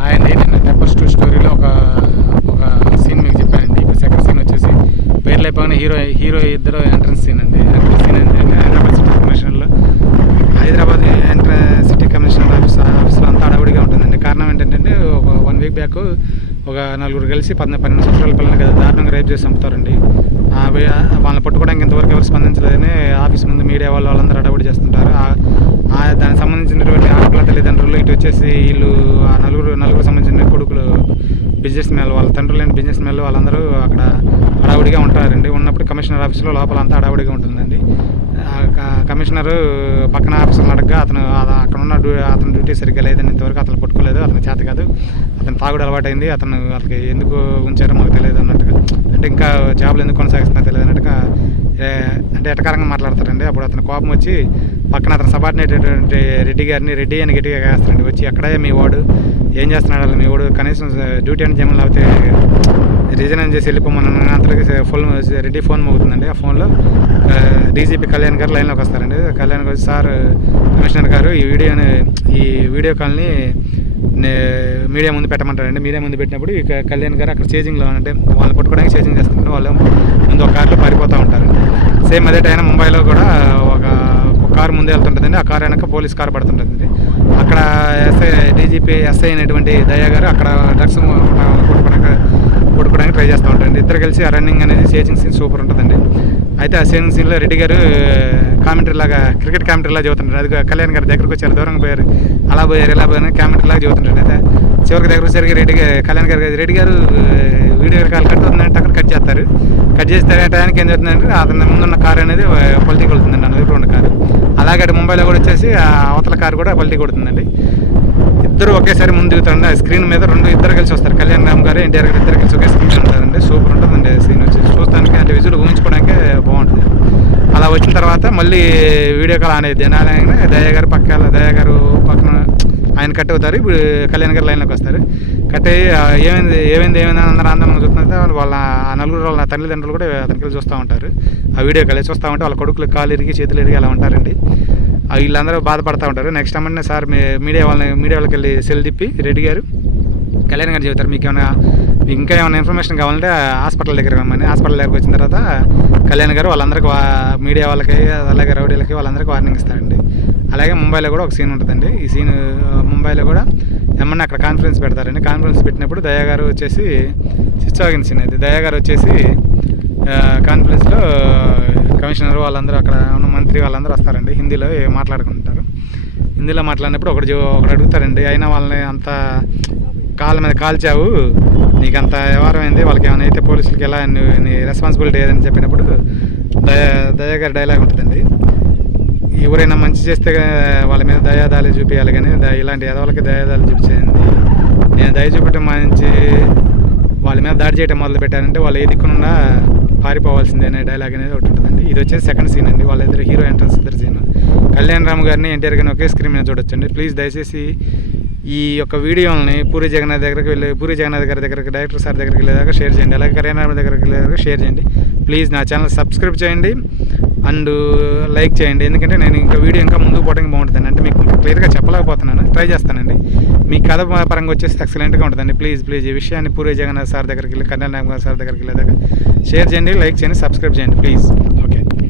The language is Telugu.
అండి నేను టెంపర్స్ 2 స్టోరీలో ఒక సీన్ మీకు చెప్పానండి. ఇప్పుడు సెకండ్ సీన్ వచ్చేసి పేర్లు అయిపోయిన హీరో ఇద్దరు ఎంట్రన్స్ సీన్ అండి. ఎంట్రన్స్ సీన్ ఏంటంటే హైదరాబాద్ సిటీ కమిషనర్లో హైదరాబాద్ సిటీ కమిషనర్ ఆఫీస్లో అంతా అడవుడిగా ఉంటుందండి. కారణం ఏంటంటే ఒక 1 వీక్ బ్యాక్ ఒక నలుగురు కలిసి 12 సంవత్సరాల పిల్లలకి దారుణంగా రేప్ చేసి చంపుతారండి. వాళ్ళని పట్టుకోవడానికి ఇంతవరకు ఎవరు స్పందించలేదని ఆఫీస్ ముందు మీడియా వాళ్ళందరూ అడవుడి చేస్తుంటారు. దానికి సంబంధించినటువంటి ఆడపిల్ల తల్లిదండ్రులు ఇటు వచ్చేసి వీళ్ళు ఆ నలుగురు సంబంధించిన కొడుకులు బిజినెస్ మ్యాన్లు, వాళ్ళ తండ్రులు లేని బిజినెస్ మ్యాన్లు వాళ్ళందరూ అక్కడ హడావుడిగా ఉంటారండి. ఉన్నప్పుడు కమిషనర్ ఆఫీస్లో లోపల అంతా హడావుడిగా ఉంటుందండి. కమిషనరు పక్కన ఆఫీసర్ని అడగగా అక్కడ అతను డ్యూటీ సరిగ్గా లేదని, ఇంతవరకు అతను పట్టుకోలేదు, అతను చేత కాదు, అతను తాగుడు అలవాటైంది, వాళ్ళకి ఎందుకు ఉంచారో మాకు తెలియదు అన్నట్టుగా, అంటే ఇంకా జాబ్లు ఎందుకు కొనసాగిస్తున్నా తెలియదు అన్నట్టుగా అంటే ఎటకారంగా మాట్లాడతారండి. అప్పుడు అతను కోపం వచ్చి పక్కన అతను సబార్డినేట్ అయినటువంటి రెడ్డి అని గట్టిగా వేస్తారండి. వచ్చి అక్కడే మీ వాడు ఏం చేస్తున్నాడు, మీ వాడు కనీసం డ్యూటీ అని జమలు లేకపోతే రిజైన్ చేసి వెళ్ళిపోమని అంతలోకి రెడ్డి ఫోన్ మోగుతుందండి. ఆ ఫోన్లో డీజీపీ కళ్యాణ్ గారు లైన్లోకి వస్తారండి. కళ్యాణ్ గారు, సార్ కమిషనర్ గారు ఈ వీడియో కాల్ని మీడియా ముందు పెట్టమంటారండి. మీడియా ముందు పెట్టినప్పుడు ఇక కళ్యాణ్ గారు అక్కడ చేజింగ్లో, అంటే వాళ్ళని పట్టుకోవడానికి చేజింగ్ చేస్తుంటారు. వాళ్ళు ముందు ఒక కార్లో పారిపోతూ ఉంటారు. సేమ్ అదే టైం ముంబైలో కూడా ఒక కారు ముందే వెళ్తుంటుందండి. ఆ కారు వెనక పోలీస్ కారు పడుతుంటుందండి. అక్కడ డీజీపీ ఎస్ఐ అయినటువంటి దయా గారు అక్కడ డ్రగ్స్ కొట్టుకోవడానికి ట్రై చేస్తూ ఉంటారండి. ఇద్దరు కలిసి ఆ రన్నింగ్ అనేది చేజింగ్ సీన్ సూపర్ ఉంటుందండి. అయితే ఆ చేజింగ్ సీన్లో రెడ్డి గారు కామెంటరీ లాగా, క్రికెట్ కామెంటరీ లాగా చదువుతుంటారు. అది కళ్యాణ్ గారి దగ్గరకు వచ్చారు, దూరంగా పోయారు, అలా పోయారు ఇలా పోయారు కామెంటరీ లాగా చదువుతుంటారు. అయితే చివరికి దగ్గర వచ్చేసరికి కళ్యాణ్ గారు వీడియో కాల్ కట్ అవుతుందంటే అక్కడ కట్ చేస్తారు. కట్ చేస్తే టైంకి ఏం జరుగుతుందంటే అతని ముందున్న కారు అనేది పల్టీ కొడుతుందండి, అన్న దగ్గర ఉన్న కారు. అలాగే అటు ముంబైలో కూడా వచ్చేసి ఆ అవతల కారు కూడా పల్టీ కొడుతుందండి. ఇద్దరు ఒకేసారి ముందు దిగుతారండి. ఆ స్క్రీన్ మీద ఇద్దరు కలిసి వస్తారు. కళ్యాణ్ రామ్ గారు, ఎన్టీఆర్ గారు ఇద్దరు కలిసి ఒకే స్క్రీన్ మీద ఉంటారండి. సూపర్ ఉంటుందండి సీన్ వచ్చేసి చూస్తానికి, అంటే విజువల్ ఊహించుకోవడానికి బాగుంటుంది. అలా వచ్చిన తర్వాత మళ్ళీ వీడియో కాల్ ఆన్ అయ్యింది. దయా గారు పక్కన ఆయన కట్ అవుతారు. ఇప్పుడు కళ్యాణ్ గారు లైన్లోకి వస్తారు. కట్ అయ్యి ఏమైంది అందరూ చూస్తున్నారు. వాళ్ళ ఆ నలుగురు వాళ్ళ తల్లిదండ్రులు కూడా అతనికి వెళ్ళి చూస్తూ ఉంటారు. ఆ వీడియో కాల్ చూస్తూ ఉంటే వాళ్ళ కొడుకులు కాలు ఇరిగి చేతులు ఇరిగి అలా ఉంటారండి. వీళ్ళందరూ బాధపడుతూ ఉంటారు. నెక్స్ట్ టైం సార్ మీడియా వాళ్ళకి వెళ్ళి సెల్ తిప్పి రెడ్డి గారు కళ్యాణ్ గారు చెబుతారు, మీకు ఇంకా ఏమైనా ఇన్ఫర్మేషన్ కావాలంటే హాస్పిటల్ దగ్గర రమ్మని. హాస్పిటల్ దగ్గరికి వచ్చిన తర్వాత కళ్యాణ్ గారు వాళ్ళందరికీ, మీడియా వాళ్ళకి అలాగే రౌడీలకి వాళ్ళందరికీ వార్నింగ్ ఇస్తారండి. అలాగే ముంబైలో కూడా ఒక సీన్ ఉంటుందండి. ఈ సీన్ ముంబైలో కూడా ఏమన్నా అక్కడ కాన్ఫరెన్స్ పెడతారండి. కాన్ఫరెన్స్ పెట్టినప్పుడు దయా గారు వచ్చేసి స్విచ్ ఆగిన సీన్ అయితే దయా గారు వచ్చేసి కాన్ఫరెన్స్లో కమిషనర్ వాళ్ళందరూ, అక్కడ ఉన్న మంత్రి వాళ్ళందరూ వస్తారండి. హిందీలో మాట్లాడుకుంటారు. హిందీలో మాట్లాడినప్పుడు ఒకడు అడుగుతారండి, అయినా వాళ్ళని అంత కాళ్ళ మీద కాల్చావు, నీకు అంత వ్యవహారం అయింది, వాళ్ళకి ఏమైనా అయితే పోలీసులకి ఎలా నీ రెస్పాన్సిబిలిటీ ఏదని చెప్పినప్పుడు దయా గారి డైలాగ్ ఉంటుందండి, ఎవరైనా మంచి చేస్తే వాళ్ళ మీద దయాదాలి చూపించాలి, కానీ ఇలాంటి ఎదవలకి దయాదాలు చూపించింది, నేను దయ చూపటం మంచి వాళ్ళ మీద దాడి చేయడం మొదలు పెట్టారంటే వాళ్ళు ఏ దిక్కునున్నా పారిపోవాల్సిందే అనే డైలాగ్ అనేది ఒకటి ఉంటుందండి. ఇది వచ్చేసి సెకండ్ సీన్ అండి. వాళ్ళిద్దరు హీరో ఎంట్రన్స్ ఇద్దరు సీన్. కళ్యాణ్ రామ్ గారిని, ఎన్టీఆర్ గారిని ఒకే స్క్రీన్ మీద చూడొచ్చండి. ప్లీజ్ దయచేసి ఈ యొక్క వీడియోని పూరి జగన్నాథ్ గారి దగ్గరికి, డైరెక్టర్ సార్ దగ్గరికి వెళ్ళేదాకా షేర్ చేయండి. అలాగే కళ్యాణ్ రామ్ దగ్గరికి వెళ్ళేదాకా షేర్ చేయండి. ప్లీజ్ నా ఛానల్ సబ్స్క్రైబ్ చేయండి అండ్ లైక్ చేయండి. ఎందుకంటే నేను ఇంకా వీడియో ఇంకా ముందుకు పోవడానికి బాగుంటుందండి. అంటే మీకు క్లియర్గా చెప్పలేకపోతున్నాను, ట్రై చేస్తానండి. మీ కథ పరంగా వచ్చేసి ఎక్సలెంట్గా ఉంటుందండి. ప్లీజ్ ఈ విషయాన్ని పూరి జగన్నాథ్ సార్ దగ్గరికి వెళ్ళి, కళ్యాణ్ రామ్ గారి సార్ దగ్గరికి వెళ్ళేదాకా షేర్ చేయండి, లైక్ చేయండి, సబ్స్క్రైబ్ చేయండి ప్లీజ్. ఓకే.